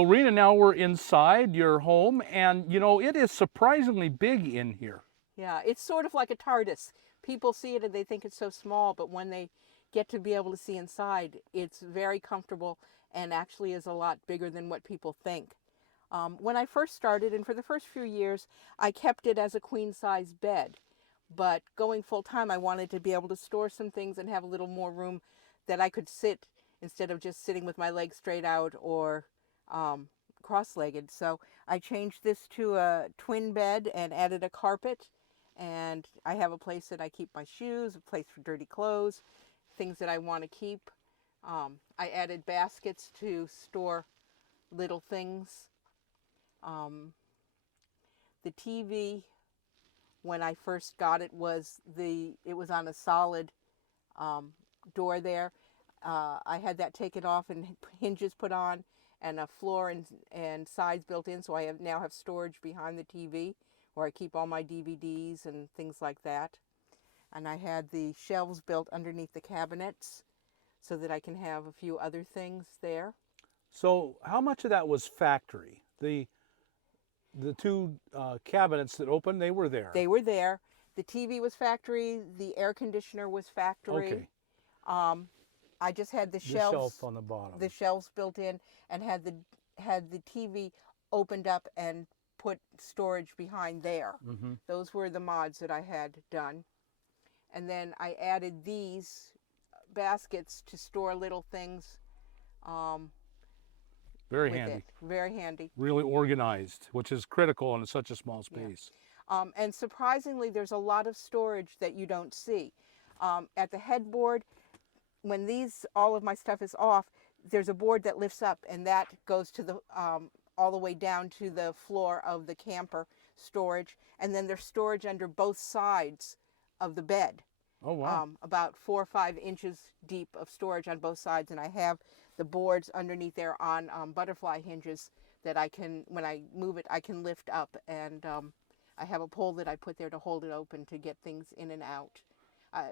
So, Rena, now we're inside your home, and it is surprisingly big in here. Yeah, it's sort of like a TARDIS. People see it and they think it's so small, but when they get to be able to see inside, it's very comfortable and actually is a lot bigger than what people think. When I first started, and for the first few years, I kept it as a queen size bed. But going full time, I wanted to be able to store some things and have a little more room that I could sit instead of just sitting with my legs straight out or um, cross legged. So I changed this to a twin bed and added a carpet. And I have a place that I keep my shoes, a place for dirty clothes, things that I want to keep. I added baskets to store little things. Um, the TV, when I first got it, it was on a solid door there. I had that taken off and hinges put on, and a floor and sides built in. So I now have storage behind the TV, where I keep all my DVDs and things like that. And I had the shelves built underneath the cabinets, so that I can have a few other things there. So, how much of that was factory? The two cabinets that opened, they were there. They were there. The TV was factory. The air conditioner was factory. Okay. Um, I just had The shelf on the bottom. the shelves built in, and had the TV opened up and put storage behind there. Mm-hmm. Those were the mods that I had done. And then I added these baskets to store little things um, Very with handy. it. Very handy. Really organized, which is critical in such a small space. And surprisingly, there's a lot of storage that you don't see. At the headboard, when all of my stuff is off, there's a board that lifts up, and that goes to the all the way down to the floor of the camper storage. And then there's storage under both sides of the bed. Oh, wow. About 4 or 5 inches deep of storage on both sides, and I have the boards underneath there on butterfly hinges that I can, when I move it, I can lift up, and I have a pole that I put there to hold it open to get things in and out.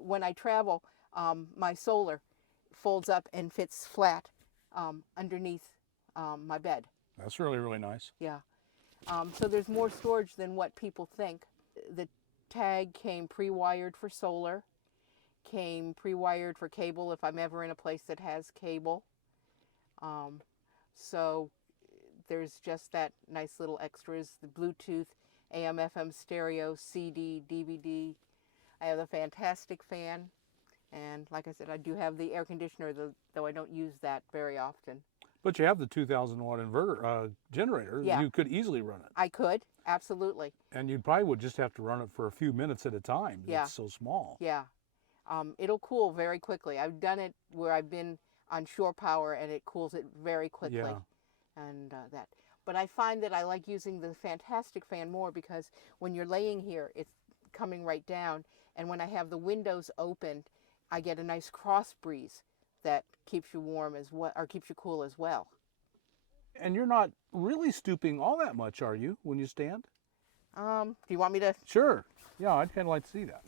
When I travel, my solar folds up and fits flat underneath my bed. That's really, really nice. Yeah. So there's more storage than what people think. The tag came pre-wired for solar, came pre-wired for cable if I'm ever in a place that has cable. So there's just that nice little extras, the Bluetooth, AM, FM stereo, CD, DVD. I have a fantastic fan. And like I said, I do have the air conditioner, though I don't use that very often. But you have the 2,000-watt inverter generator. Yeah. You could easily run it. I could, absolutely. And you probably would just have to run it for a few minutes at a time. Yeah. It's so small. Yeah. It'll cool very quickly. I've done it where I've been on shore power, and it cools it very quickly. Yeah. And that. But I find that I like using the fantastic fan more, because when you're laying here, it's coming right down. And when I have the windows opened, I get a nice cross breeze that keeps you warm as well, or keeps you cool as well. And you're not really stooping all that much, are you, when you stand? Do you want me to? Sure. Yeah, I'd kind of like to see that.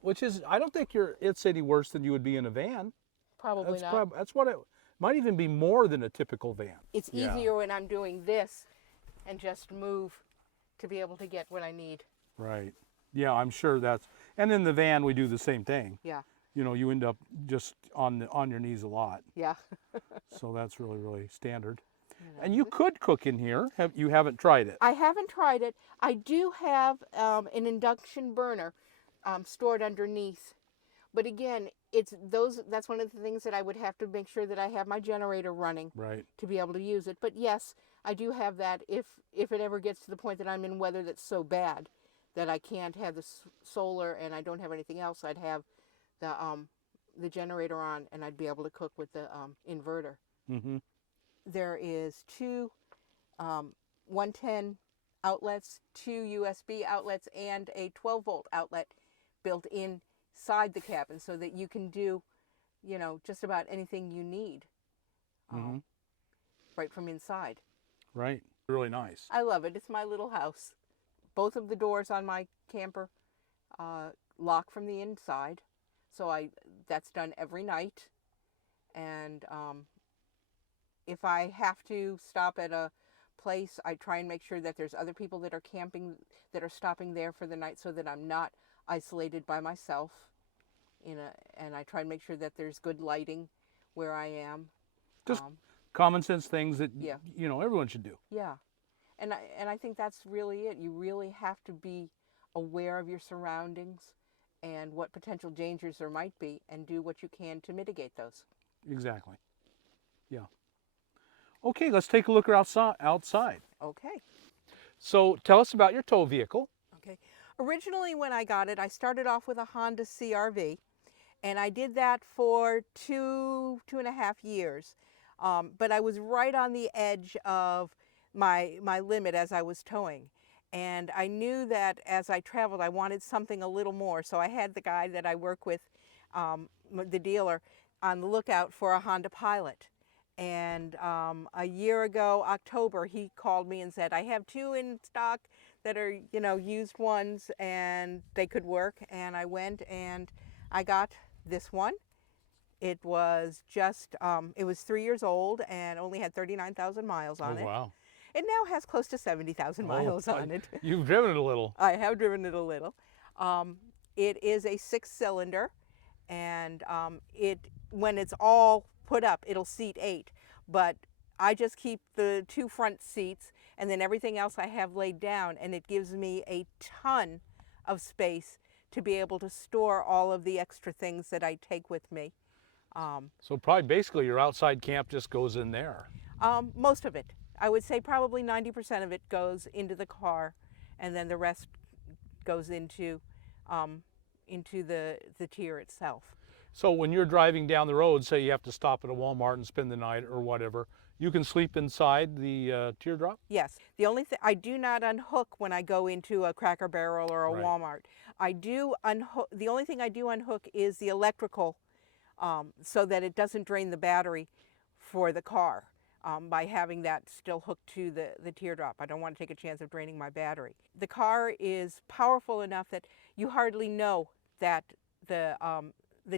Which is, I don't think it's any worse than you would be in a van. Probably not. That's what it might even be more than a typical van. It's easier when I'm doing this and just move to be able to get what I need. Right. Yeah, I'm sure that's, and in the van we do the same thing. Yeah. You end up just on your knees a lot. Yeah. So that's really, really standard. And you could cook in here. You haven't tried it? I haven't tried it. I do have an induction burner stored underneath. But again, that's one of the things that I would have to make sure that I have my generator running, right, to be able to use it. But yes, I do have that if it ever gets to the point that I'm in weather that's so bad that I can't have the solar and I don't have anything else. I'd have the generator on, and I'd be able to cook with the inverter. Mm-hmm. There is 2 110 outlets, 2 USB outlets, and a 12-volt outlet built inside the cabin, so that you can do, just about anything you need right from inside. Right. Really nice. I love it. It's my little house. Both of the doors on my camper lock from the inside, so that's done every night. And if I have to stop at a place, I try and make sure that there's other people that are camping, that are stopping there for the night, so that I'm not isolated by myself. And I try and make sure that there's good lighting where I am. Just common sense things that Yeah. everyone should do. Yeah, and I think that's really it. You really have to be aware of your surroundings and what potential dangers there might be, and do what you can to mitigate those. Exactly. Yeah. Okay, let's take a look outside. Okay. So tell us about your tow vehicle. Okay. Originally, when I got it, I started off with a Honda CRV, and I did that for two and a half years. But I was right on the edge of my limit as I was towing. And I knew that as I traveled, I wanted something a little more. So I had the guy that I work with, the dealer, on the lookout for a Honda Pilot. And a year ago, October, he called me and said, I have two in stock that are, used ones, and they could work. And I went and I got this one. It was just, it was 3 years old and only had 39,000 miles on it. Wow. It now has close to 70,000 miles on it. You've driven it a little. I have driven it a little. It is a 6-cylinder, and when it's all put up, it'll seat 8. But I just keep the 2 front seats, and then everything else I have laid down, and it gives me a ton of space to be able to store all of the extra things that I take with me. So probably basically your outside camp just goes in there. Most of it. I would say probably 90% of it goes into the car, and then the rest goes into the tier itself. So when you're driving down the road, say you have to stop at a Walmart and spend the night or whatever, you can sleep inside the Teardrop? Yes. The only thing I do not unhook when I go into a Cracker Barrel or a Right. Walmart. I do unhook. The only thing I do unhook is the electrical, so that it doesn't drain the battery for the car. By having that still hooked to the Teardrop. I don't want to take a chance of draining my battery. The car is powerful enough that you hardly know that the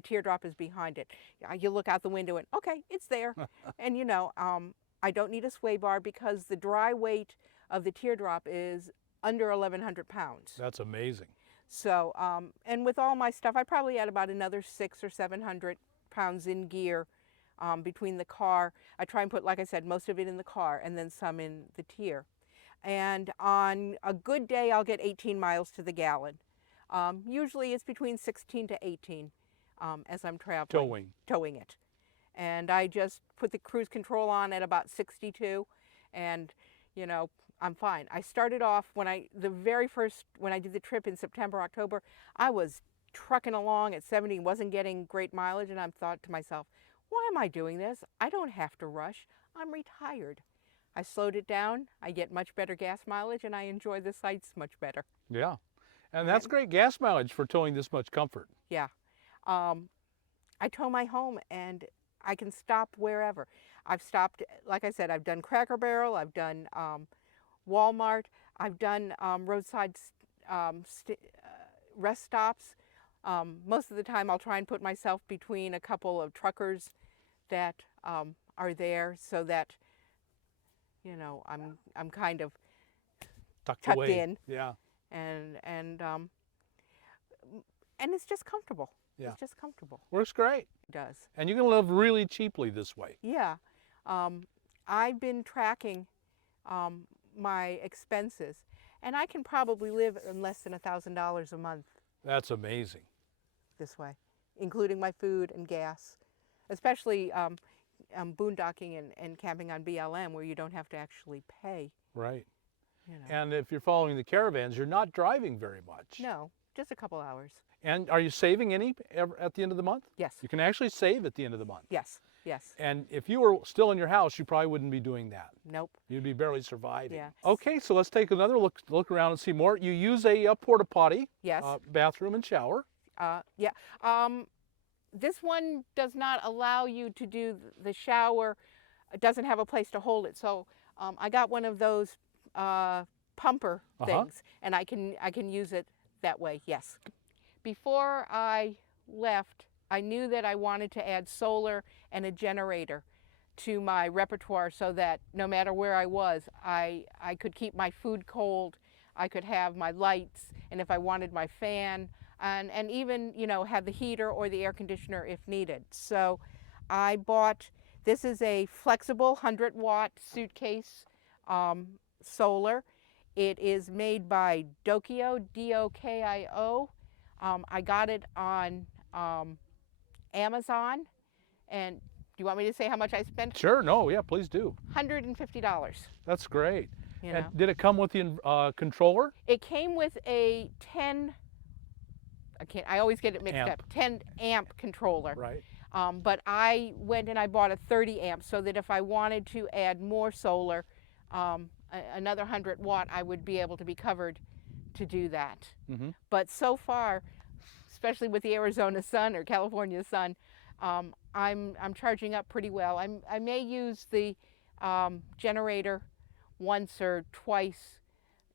Teardrop is behind it. You look out the window and, okay, it's there. And I don't need a sway bar because the dry weight of the Teardrop is under 1,100 pounds. That's amazing. So, and with all my stuff, I probably had about another 600 or 700 pounds in gear. Between the car. I try and put, like I said, most of it in the car and then some in the tier. And on a good day, I'll get 18 miles to the gallon. Usually it's between 16 to 18 as I'm traveling. Towing it. And I just put the cruise control on at about 62, and I'm fine. I started off when I did the trip in September, October, I was trucking along at 70, wasn't getting great mileage, and I thought to myself, why am I doing this? I don't have to rush. I'm retired. I slowed it down. I get much better gas mileage, and I enjoy the sights much better. Yeah. And that's great gas mileage for towing this much comfort. Yeah. I tow my home, and I can stop wherever. I've stopped, like I said, I've done Cracker Barrel, I've done Walmart, I've done roadside rest stops. Most of the time I'll try and put myself between a couple of truckers that are there, so that I'm kind of Tucked away. in. Yeah. And it's just comfortable. Yeah. It's just comfortable. Works great. It does. And you can live really cheaply this way. Yeah. I've been tracking my expenses, and I can probably live on less than $1,000 a month. That's amazing. This way, including my food and gas, especially boondocking and camping on BLM, where you don't have to actually pay. Right. And if you're following the caravans, you're not driving very much. No, just a couple hours. And are you saving any at the end of the month? Yes. You can actually save at the end of the month. Yes. Yes. And if you were still in your house, you probably wouldn't be doing that. Nope. You'd be barely surviving. Yeah. Okay, so let's take another look around and see more. You use a porta potty. Yes. Bathroom and shower. Yeah. This one does not allow you to do the shower. It doesn't have a place to hold it. So I got one of those pumper things, and I can use it that way. Yes. Before I left, I knew that I wanted to add solar and a generator to my repertoire so that no matter where I was, I could keep my food cold, I could have my lights, and if I wanted my fan, and even, you know, have the heater or the air conditioner if needed. So I bought, this is a flexible 100-watt suitcase solar. It is made by Dokio, D-O-K-I-O. I got it on Amazon, and do you want me to say how much I spent? Sure, no, yeah, please do. $150. That's great. You know? And did it come with the controller? It came with a 10, I always get it mixed Amp. up, 10 amp controller. Right. But I went and I bought a 30 amp so that if I wanted to add more solar, another 100-watt, I would be able to be covered to do that. Mm-hmm. But so far, especially with the Arizona sun or California sun, I'm charging up pretty well. I may use the generator once or twice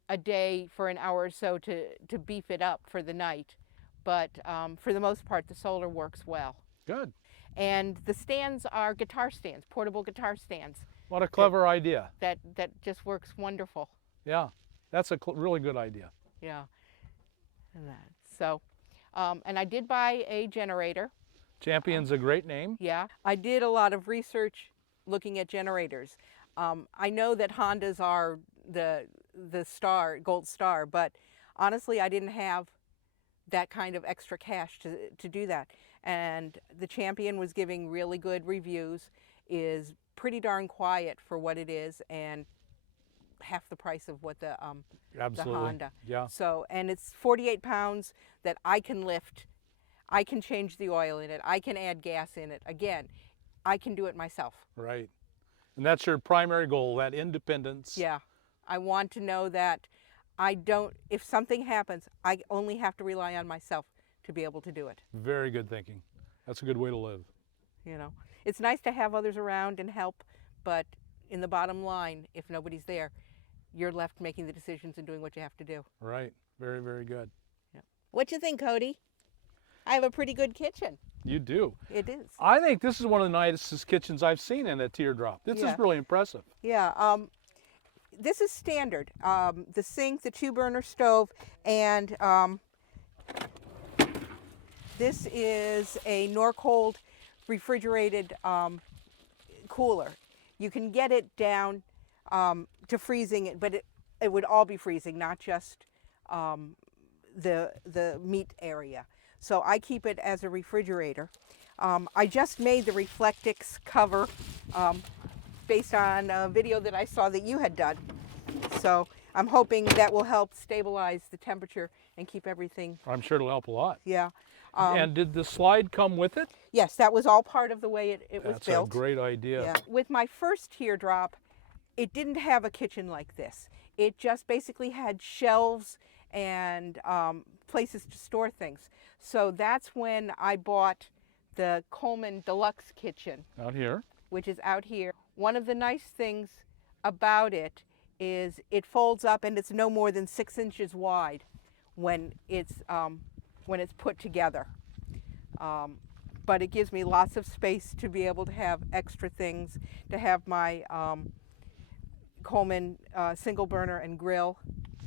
a day for an hour or so to beef it up for the night. But for the most part, the solar works well. Good. And the stands are guitar stands, portable guitar stands. What a clever idea. That just works wonderful. Yeah, that's a really good idea. Yeah. And that. So, and I did buy a generator. Champion's a great name. Yeah. I did a lot of research looking at generators. I know that Hondas are the gold star, but honestly, I didn't have that kind of extra cash to do that. And the Champion was giving really good reviews, is pretty darn quiet for what it is, and half the price of what the Honda. Yeah. So, and it's 48 pounds that I can lift. I can change the oil in it. I can add gas in it. Again, I can do it myself. Right. And that's your primary goal, that independence. Yeah. I want to know that if something happens, I only have to rely on myself to be able to do it. Very good thinking. That's a good way to live. You know, it's nice to have others around and help, but in the bottom line, if nobody's there, you're left making the decisions and doing what you have to do. Right. Very, very good. Yeah. What you think, Cody? I have a pretty good kitchen. You do. It is. I think this is one of the nicest kitchens I've seen in a Teardrop. This is really impressive. Yeah. This is standard. The sink, the 2-burner stove, and this is a Norcold refrigerated cooler. You can get it down to freezing it, but it would all be freezing, not just the meat area. So I keep it as a refrigerator. I just made the Reflectix cover based on a video that I saw that you had done. So I'm hoping that will help stabilize the temperature and keep everything. I'm sure it'll help a lot. Yeah. And did the slide come with it? Yes, that was all part of the way it was built. That's a great idea. Yeah. With my first Teardrop, it didn't have a kitchen like this. It just basically had shelves and places to store things. So that's when I bought the Coleman Deluxe Kitchen. Out here. Which is out here. One of the nice things about it is it folds up and it's no more than 6 inches wide when it's put together. But it gives me lots of space to be able to have extra things, to have my Coleman single burner and grill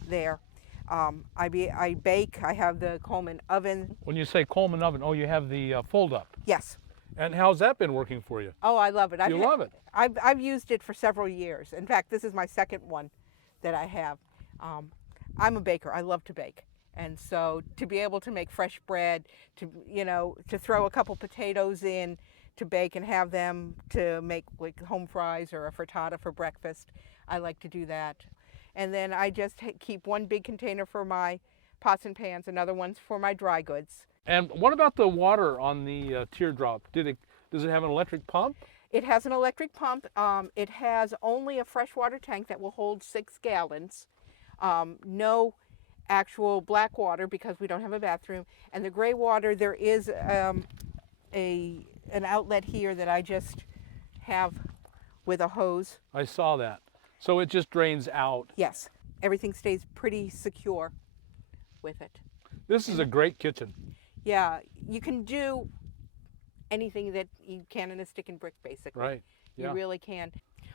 there. I bake. I have the Coleman oven. When you say Coleman oven, oh, you have the fold up. Yes. And how's that been working for you? Oh, I love it. You love it? I've used it for several years. In fact, this is my second one that I have. I'm a baker. I love to bake. And so to be able to make fresh bread, to throw a couple potatoes in to bake and have them to make like home fries or a frittata for breakfast, I like to do that. And then I just keep one big container for my pots and pans, another one's for my dry goods. And what about the water on the Teardrop? Does it have an electric pump? It has an electric pump. It has only a freshwater tank that will hold 6 gallons. No actual black water because we don't have a bathroom. And the gray water, there is an outlet here that I just have with a hose. I saw that. So it just drains out. Yes. Everything stays pretty secure with it. This is a great kitchen. Yeah. You can do anything that you can in a stick and brick, basically. Right. You Yeah. really can.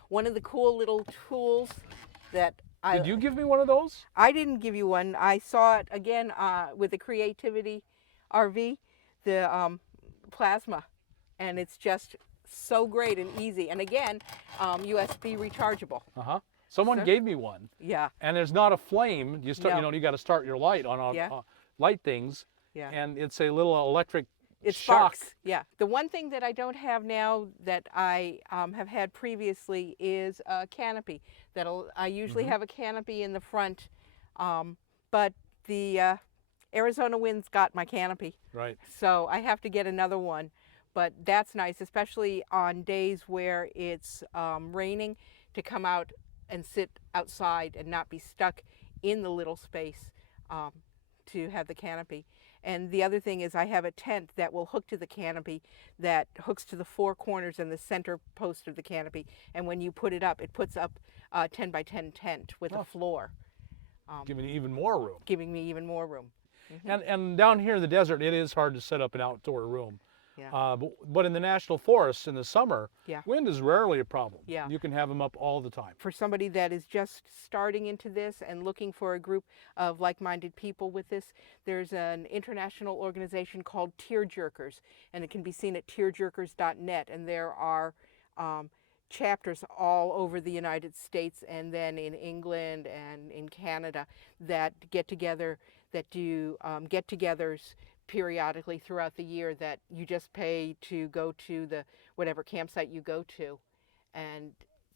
One of the cool little tools that Did you give me one of those? I didn't give you one. I saw it again with the Creativity RV, the plasma, and it's just so great and easy. And again, USB rechargeable. Uh-huh. Someone So- gave me one. Yeah, And there's not a flame. You start, No. you know, you got to start your light on Yeah. light things, yeah. and it's a little electric It shock. sparks. Yeah. The one thing that I don't have now that I have had previously is a canopy. I usually have a canopy in the front, but the Arizona winds got my canopy. Right. So I have to get another one, but that's nice, especially on days where it's raining, to come out and sit outside and not be stuck in the little space, to have the canopy. And the other thing is I have a tent that will hook to the canopy, that hooks to the four corners and the center post of the canopy. And when you put it up, it puts up a 10 by 10 tent with a floor, Giving you even more room. giving me even more room. And down here in the desert, it is hard to set up an outdoor room. Yeah. But in the national forests in the summer, Yeah. wind is rarely a problem. Yeah. You can have them up all the time. For somebody that is just starting into this and looking for a group of like-minded people with this, there's an international organization called Tearjerkers, and it can be seen at tearjerkers.net, and there are chapters all over the United States and then in England and in Canada that get together, that do get-togethers periodically throughout the year, that you just pay to go to the whatever campsite you go to, and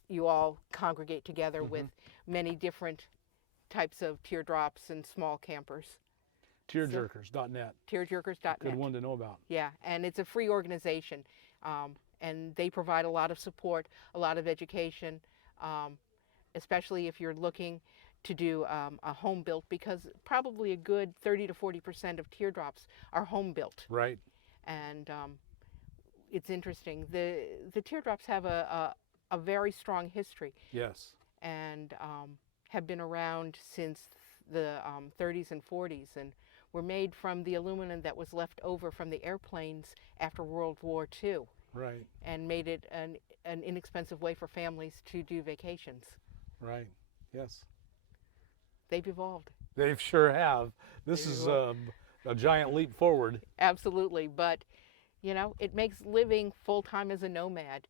you all congregate together with many different types of teardrops and small campers. Tearjerkers.net. Tearjerkers.net. Good one to know about. Yeah, and it's a free organization, and they provide a lot of support, a lot of education, especially if you're looking to do a home built, because probably a good 30 to 40% of teardrops are home built. Right. And it's interesting. The teardrops have a very strong history, Yes. and have been around since the 30s and 40s, and were made from the aluminum that was left over from the airplanes after World War II, Right. and made it an inexpensive way for families to do vacations. Right. Yes. They've evolved. They sure have. This They've is a giant leap forward. Absolutely, but you know, it makes living full-time as a nomad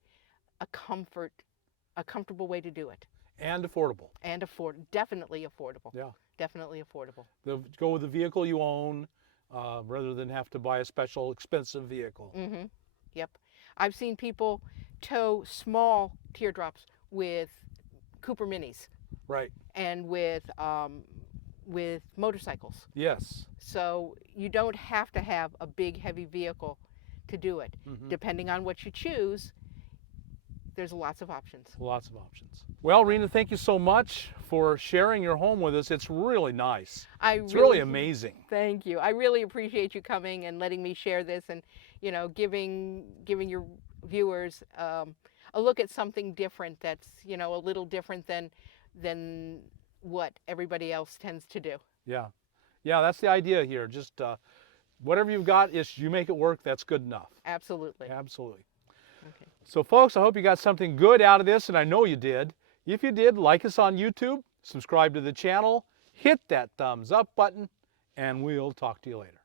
a comfortable way to do it, And affordable. and definitely affordable. Yeah. Definitely affordable. Go with the vehicle you own rather than have to buy a special expensive vehicle. Mm-hmm. Yep. I've seen people tow small teardrops with Cooper Minis Right. and with motorcycles. Yes. So you don't have to have a big, heavy vehicle to do it. Depending on what you choose, there's lots of options. Lots of options. Well, Reena, thank you so much for sharing your home with us. It's really nice. It's really amazing. Thank you. I really appreciate you coming and letting me share this, and you know, giving your viewers a look at something different, that's, you know, a little different than what everybody else tends to do. Yeah. Yeah, that's the idea here. Just whatever you've got, you make it work, that's good enough. Absolutely. Absolutely. Okay. So folks, I hope you got something good out of this, and I know you did. If you did, like us on YouTube, subscribe to the channel, hit that thumbs up button, and we'll talk to you later.